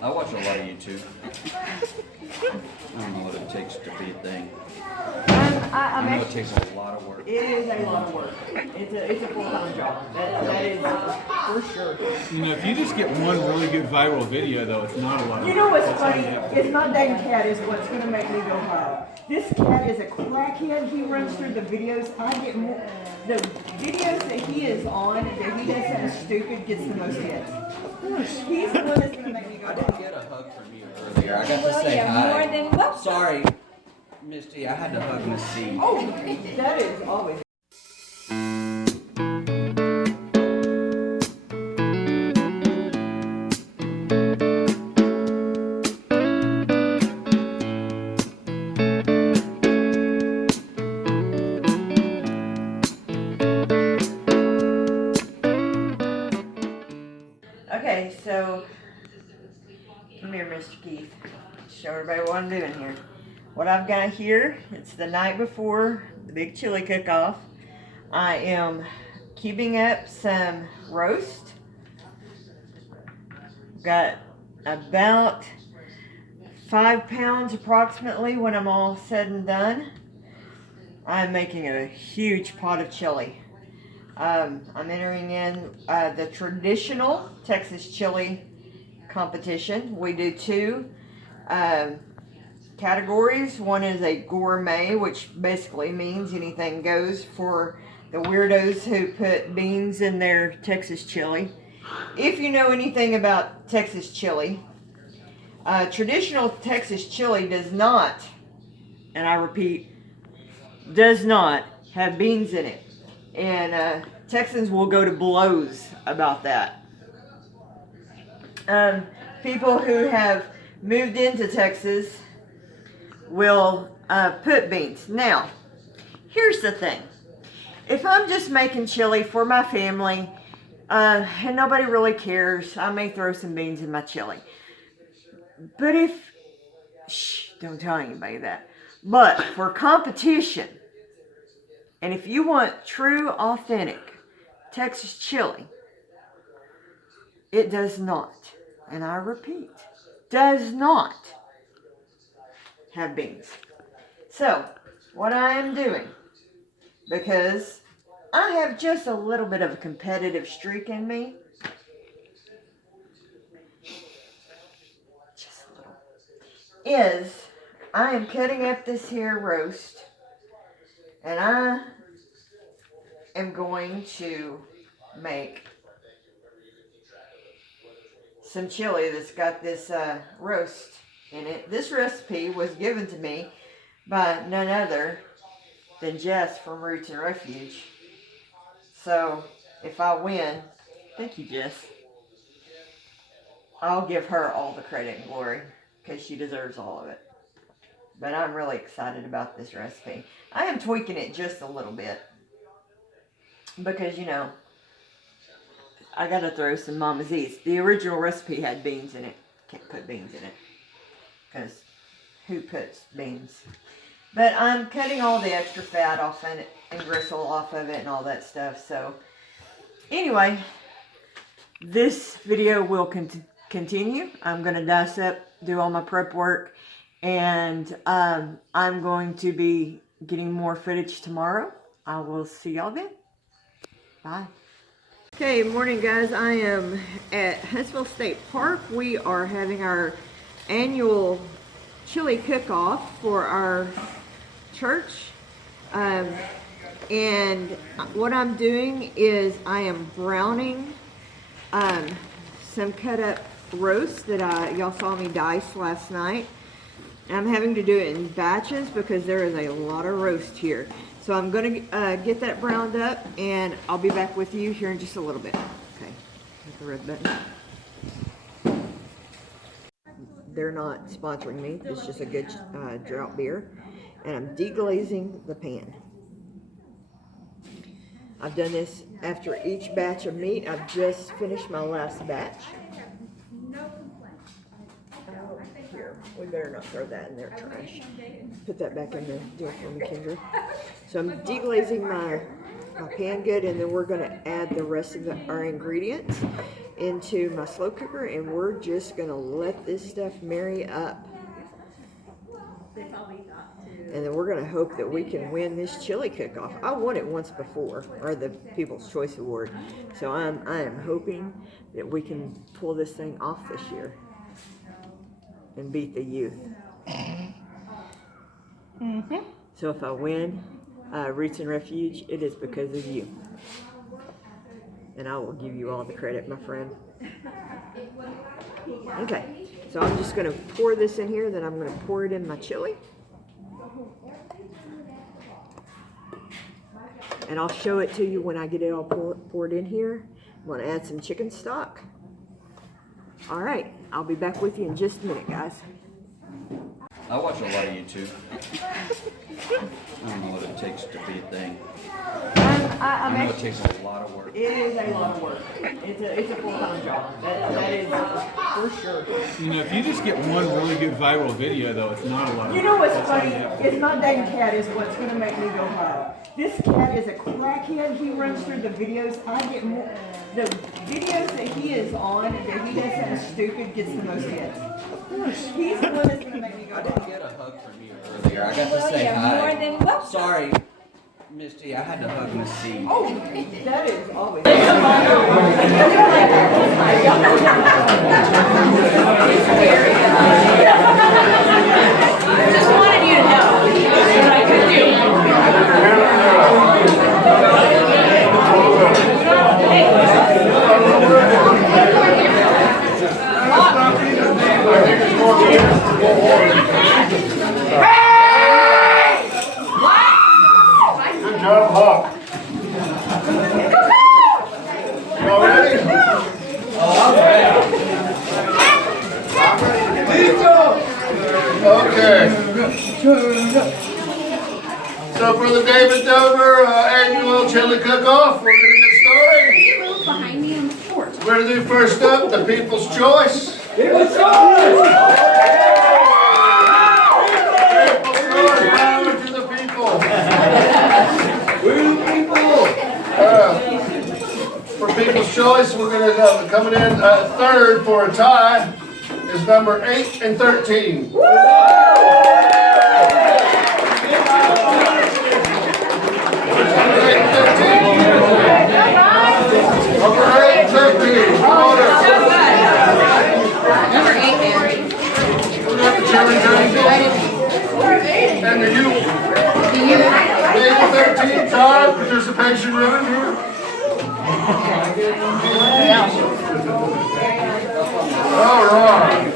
I watch a lot of YouTube. I don't know what it takes to be a thing. I know it takes a lot of work. It is a lot of work. It's a full-time job. That is for sure. You know, if you just get one really good viral video, though, it's not a lot of You know work. what's funny? Is my dang cat is what's going to make me go viral. This cat is a crackhead. He runs through the videos. I get more. The videos that he is on, that he does something stupid, gets the most hits. He's the one that's going to make me go I viral. didn't get a hug from you earlier. I got to say hi. More than welcome. Sorry, Misty. I had to hug Miss C. Oh, that is always. Okay, so come here, Mr. Keith. Show everybody what I'm doing here. What I've got here, it's the night before the big chili cook-off. I am cubing up some roast. Got about 5 pounds approximately when I'm all said and done. I'm making a huge pot of chili. I'm entering in the traditional Texas chili competition. We do 2 categories. One is a gourmet, which basically means anything goes for the weirdos who put beans in their Texas chili. If you know anything about Texas chili, traditional Texas chili does not, and I repeat, does not have beans in it. And Texans will go to blows about that. People who have moved into Texas will put beans. Now, here's the thing. If I'm just making chili for my family, and nobody really cares, I may throw some beans in my chili. But don't tell anybody that. But for competition, and if you want true, authentic Texas chili, it does not, and I repeat, does not have beans. So, what I am doing, because I have just a little bit of a competitive streak in me, just a little, is I am cutting up this here roast, and I am going to make some chili that's got this roast in it. This recipe was given to me by none other than Jess from Roots and Refuge. So if I win, thank you, Jess, I'll give her all the credit and glory because she deserves all of it. But I'm really excited about this recipe. I am tweaking it just a little bit because, you know, I gotta throw some Mama's East. The original recipe had beans in it. Can't put beans in it because who puts beans? But I'm cutting all the extra fat off and gristle off of it and all that stuff. So anyway, this video will continue. I'm gonna dice up, do all my prep work, and I'm going to be getting more footage tomorrow. I will see y'all then. Bye. Okay, morning guys. I am at Huntsville State Park. We are having our annual chili cook-off for our church. And what I'm doing is I am browning some cut up roast that y'all saw me dice last night. I'm having to do it in batches because there is a lot of roast here. So I'm going to get that browned up, and I'll be back with you here in just a little bit. Okay, hit the red button. They're not sponsoring me. It's just a good drought beer. And I'm deglazing the pan. I've done this after each batch of meat. I've just finished my last batch. Here, we better not throw that in their trash. Put that back in the deal for me, Kendra. So I'm deglazing my pan good, and then we're going to add the rest of our ingredients. into my slow cooker, and we're just gonna let this stuff marry up. And then we're gonna hope that we can win this chili cook-off. I won it once before, or the People's Choice Award. So I am hoping that we can pull this thing off this year and beat the youth. So if I win Roots and Refuge, it is because of you. And I will give you all the credit, my friend. Okay, so I'm just gonna pour this in here, then I'm gonna pour it in my chili. And I'll show it to you when I get it all poured in here. I'm gonna add some chicken stock. All right, I'll be back with you in just a minute, guys. I watch a lot of YouTube. I don't know what it takes to be a thing. I know it takes a lot of work. It is a lot of work. It's a full-time job. That is for sure. You know, if you just get one really good viral video, though, it's not a lot of work. You know what's funny? Is my dang cat is what's going to make me go high. This cat is a crackhead. He runs through the videos. I get more. The videos that he is on, that he does something stupid, gets the most hits. He's the one that's going to make me go I high. didn't get a hug from you earlier. I got to say hi. Sorry, Misty. I had to hug Miss C. Oh, that is always. Just wanted you to know what I could do. Good job, Hawk. Y'all ready? Okay. So for the David Dover annual chili cook-off, we're going to get started. Behind me on the porch. We're going to do first up the People's Choice. People's Choice! Power to the people. For People's Choice, we're going to coming in third for a tie is number 8 and 13. And the youth. 8 and 13 tie participation ribbon here. All right.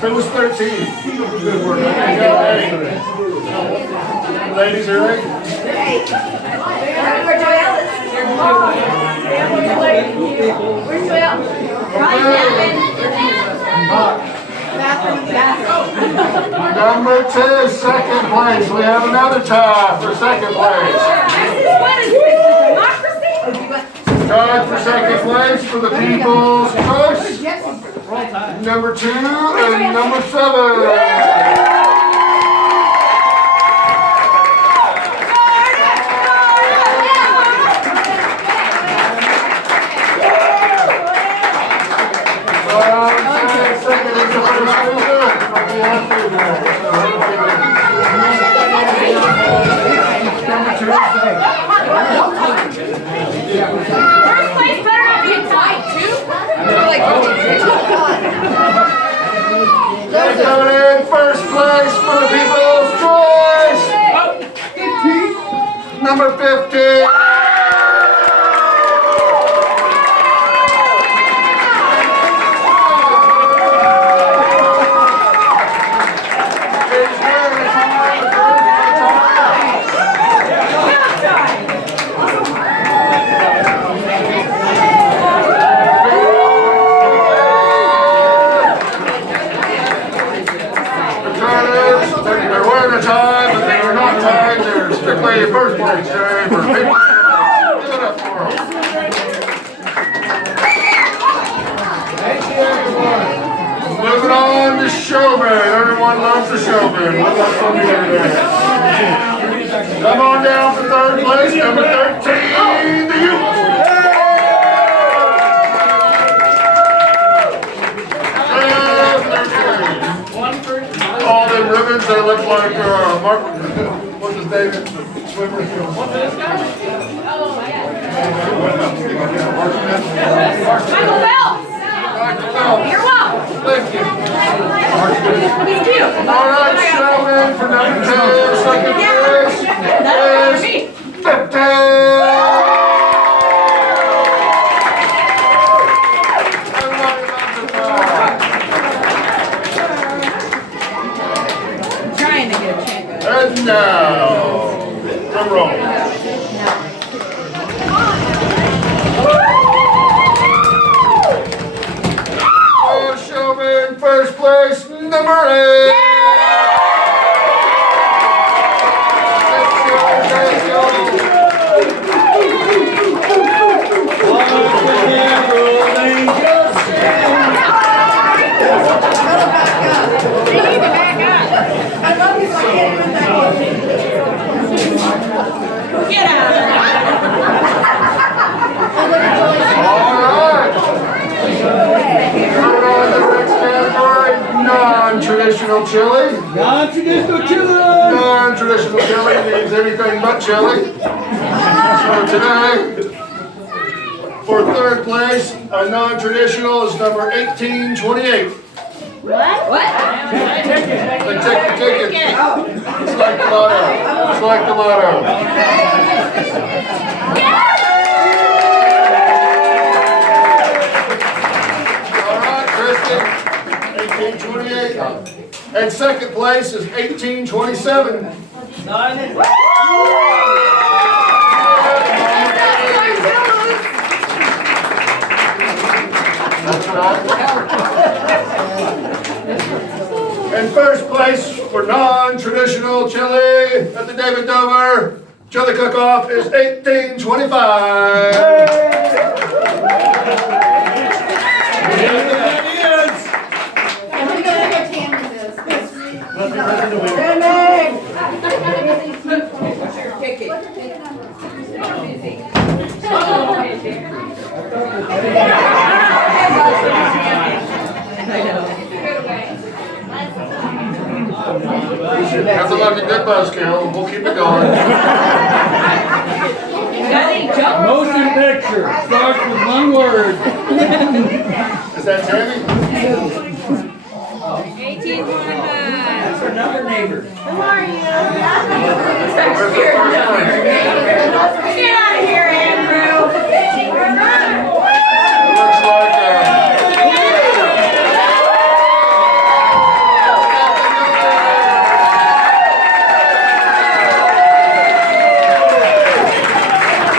Who was 13? Good work. Ladies are ready? Where's Joelle? Where's Joelle? Number 2, second place. We have another tie for second place. What is this? Democracy? Tied for second place for the People's Choice. Number 2 and number 7. First place better not be tight, too. They're coming in first place for the People's Choice. Number 15. They're wearing a tie, but they're not tied. They're strictly first place, Jay. For people. Give it up for them. Moving on to showman. Everyone loves the showman. What about from here today? Come on down for third place, number 13, the youth. that look like Mark, what's his name? Swimmer. Michael Phelps. Michael Phelps. You're welcome. Thank you. Thank you. All right, Sheldon for number 2, second place is 50. And now, drum roll. Oh, Showman, first place, number 8. Get out of there. Non-traditional chili. Non-traditional chili. Non-traditional chili means anything but chili. So today, for third place, a non-traditional is number 1828. What? They take the ticket. It's like the lotto. It's like the lotto. All right, Kristen. 1828. And second place is 1827. That's right. And first place for non-traditional chili at the David Dover Chili Cook-Off is 1825. That's a lucky good buzzkill. We'll keep it going. Motion picture starts with one word. Is that Tammy? 1825. That's our number neighbor. How are you? Get out of here, Andrew.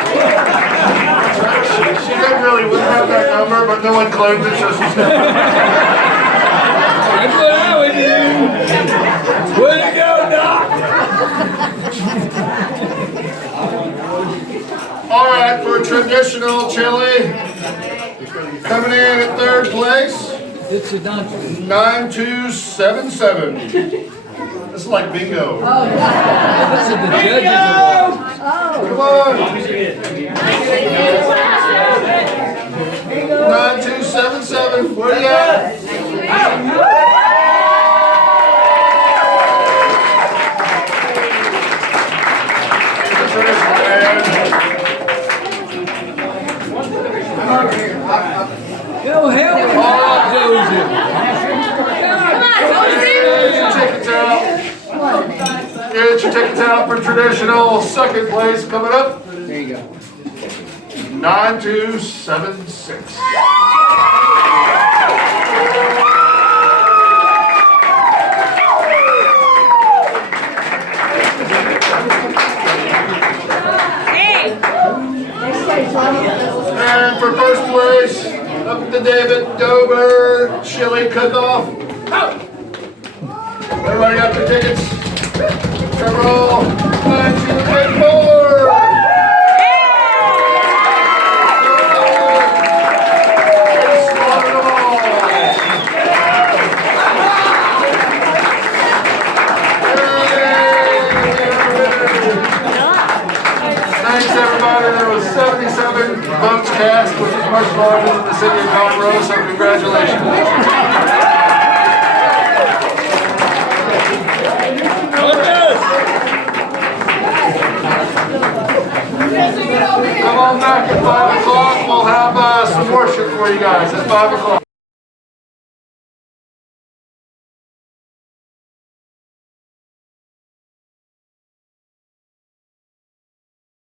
It looks like she didn't really wouldn't have that number, but no one claimed it, so she's That's what I would do. Way to go, Doc. all right for traditional chili. Coming in at third place, It's a dungeon. 9277. This is like bingo. This is the judges award. Come on. 9277. Where you at? Go hell with Joseph. Tickets out. Get your tickets out for traditional second place coming up. There you go. 9276. And for first place, up the David Dover Chili Cook-Off. Everybody got their tickets? Drum roll. 9284. Thanks everybody. There was 77 votes cast, which is much larger than the city of Conroe, so congratulations. for you guys. It's 5 o'clock.